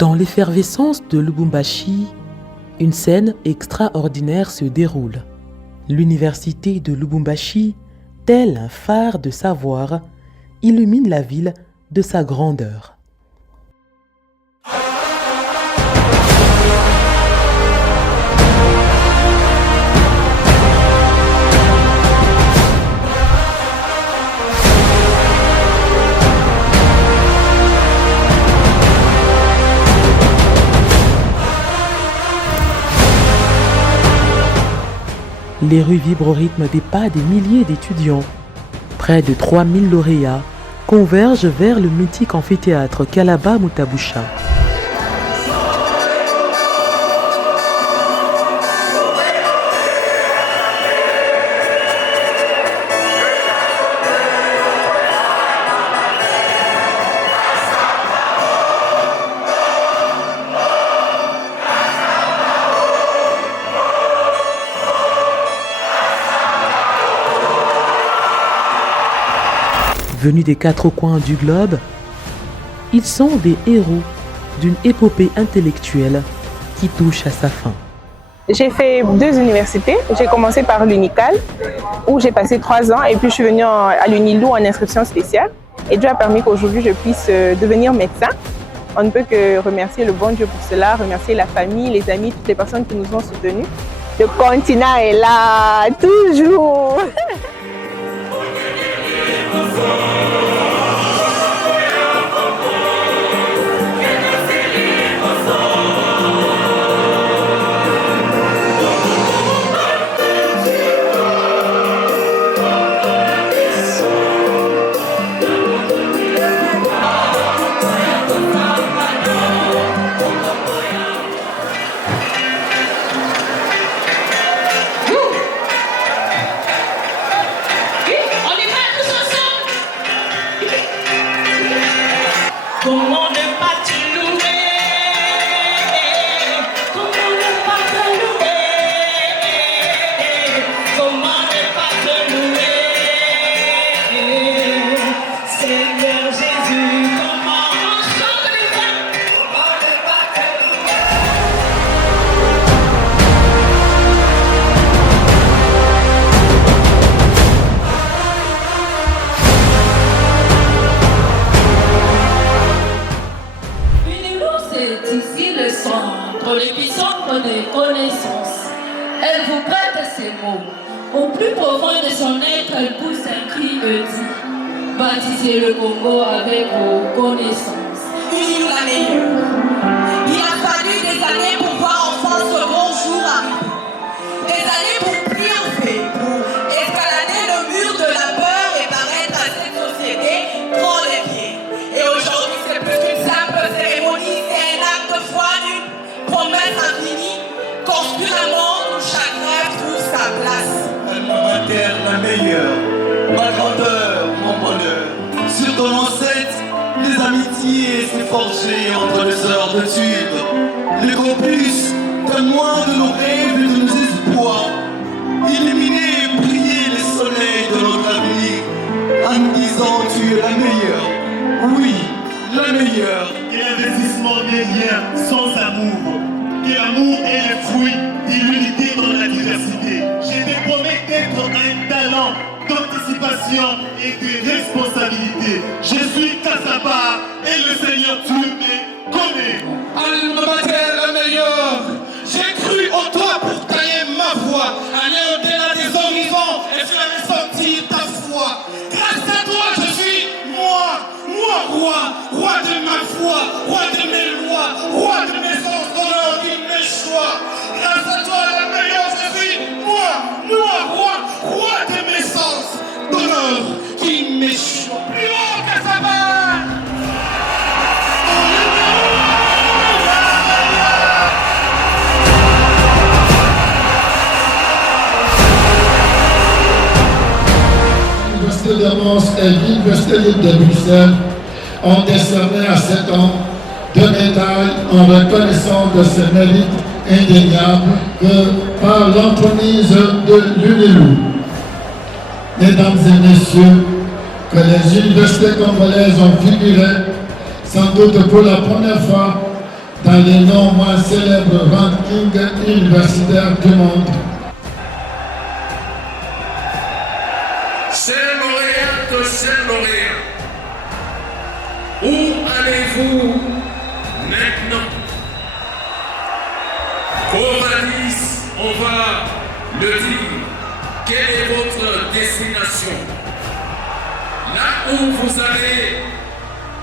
Dans l'effervescence de Lubumbashi, une scène extraordinaire se déroule. L'université de Lubumbashi, tel un phare de savoir, illumine la ville de sa grandeur. Les rues vibrent au rythme des pas des milliers d'étudiants. Près de 3000 lauréats convergent vers le mythique amphithéâtre Kalaba Mutabusha. Venus des quatre coins du globe, ils sont des héros d'une épopée intellectuelle qui touche à sa fin. J'ai fait 2 universités. J'ai commencé par l'UNICAL, où j'ai passé 3 ans, et puis je suis venue à l'UNILU en inscription spéciale. Et Dieu a permis qu'aujourd'hui je puisse devenir médecin. On ne peut que remercier le bon Dieu pour cela, remercier la famille, les amis, toutes les personnes qui nous ont soutenus. Le continent est là, toujours. L'épisode des connaissances. Elle vous prête ces mots. Au plus profond de son être, elle pousse un cri et dit: bâtissez le Congo avec vos connaissances. Unis la meilleure. Il a fallu des années pour voir enfin ce bon jour arriver. Des années pour triompher, pour escalader le mur de la peur et paraître à cette société trop déviée. Et aujourd'hui, c'est plus qu'une simple cérémonie, c'est un acte de foi d'une promesse infinie, construire un monde où chacun trouve sa place. Ma terre, la meilleure, ma grandeur, mon bonheur. Sur ton ancêtre, les amitiés s'est forgées entre les heures d'études. Le campus, témoin de nos rêves et de nos espoirs. Illuminer et briller les soleils de notre avenir. En nous disant, tu es la meilleure. Oui, la meilleure. Et l'investissement n'est rien sans amour. Et l'amour est le fruit de l'unité dans la diversité. Je te promets d'être un talent d'anticipation et de responsabilité. Je suis Kassaba et le Seigneur tu me connais. Alma Mater la meilleure. J'ai cru en toi pour tailler ma voix. Aller au-delà des horizons et faire ressentir ta foi. Grâce à toi je suis moi roi de ma foi, roi de mes lois, roi de mes sens, d'honneur, de mes choix. Grâce à toi, la meilleure, je suis moi, roi de mes sens, d'honneur, qui mes choix. Plus haut que ça va! L'Université de Mons et l'Université de Bruxelles ont décerné à cet homme 2 médailles en reconnaissance de ses mérites indéniables que par l'entremise de l'UNILU. Mesdames et messieurs, que les universités congolaises ont figuré, sans doute pour la première fois, dans les non moins célèbres rankings universitaires du monde. Chers lauréates, chers lauréats, où allez-vous maintenant? Covadis, on va le dire. Quelle est votre destination? Là où vous allez,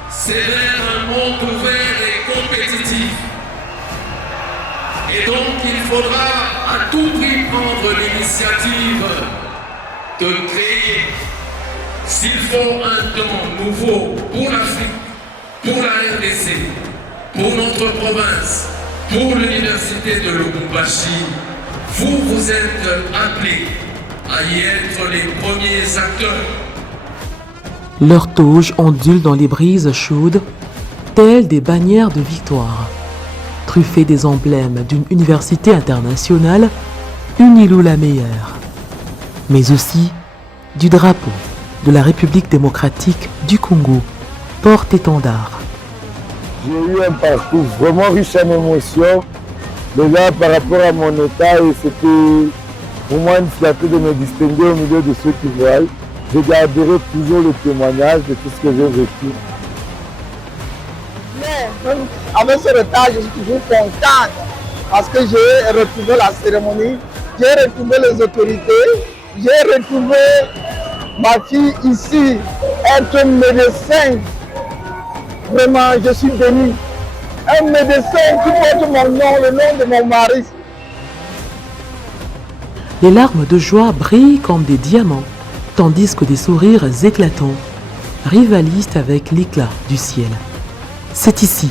c'est vers un monde ouvert et compétitif. Et donc il faudra à tout prix prendre l'initiative de créer, s'il faut, un temps nouveau pour l'Afrique, pour la RDC, pour notre province, pour l'université de Lubumbashi. Vous êtes appelés à y être les premiers acteurs. Leurs toges ondulent dans les brises chaudes, telles des bannières de victoire, truffées des emblèmes d'une université internationale, UNILU la meilleure, mais aussi du drapeau de la République démocratique du Congo, porte-étendard. J'ai eu un parcours vraiment riche en émotions, déjà par rapport à mon état, et c'était pour moi une fierté de me distinguer au milieu de ceux qui voient. Je garderai toujours le témoignage de tout ce que j'ai vécu. Mais avec ce retard, je suis toujours contente parce que j'ai retrouvé la cérémonie, j'ai retrouvé les autorités, j'ai retrouvé ma fille ici, être médecin. Vraiment, je suis béni. Un médecin qui porte mon nom, le nom de mon mari. Les larmes de joie brillent comme des diamants, tandis que des sourires éclatants rivalisent avec l'éclat du ciel. C'est ici,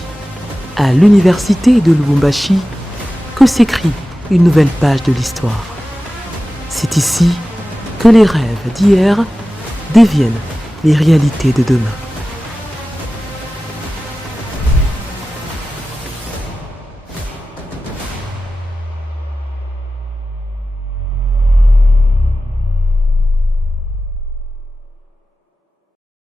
à l'université de Lubumbashi, que s'écrit une nouvelle page de l'histoire. C'est ici que les rêves d'hier deviennent les réalités de demain.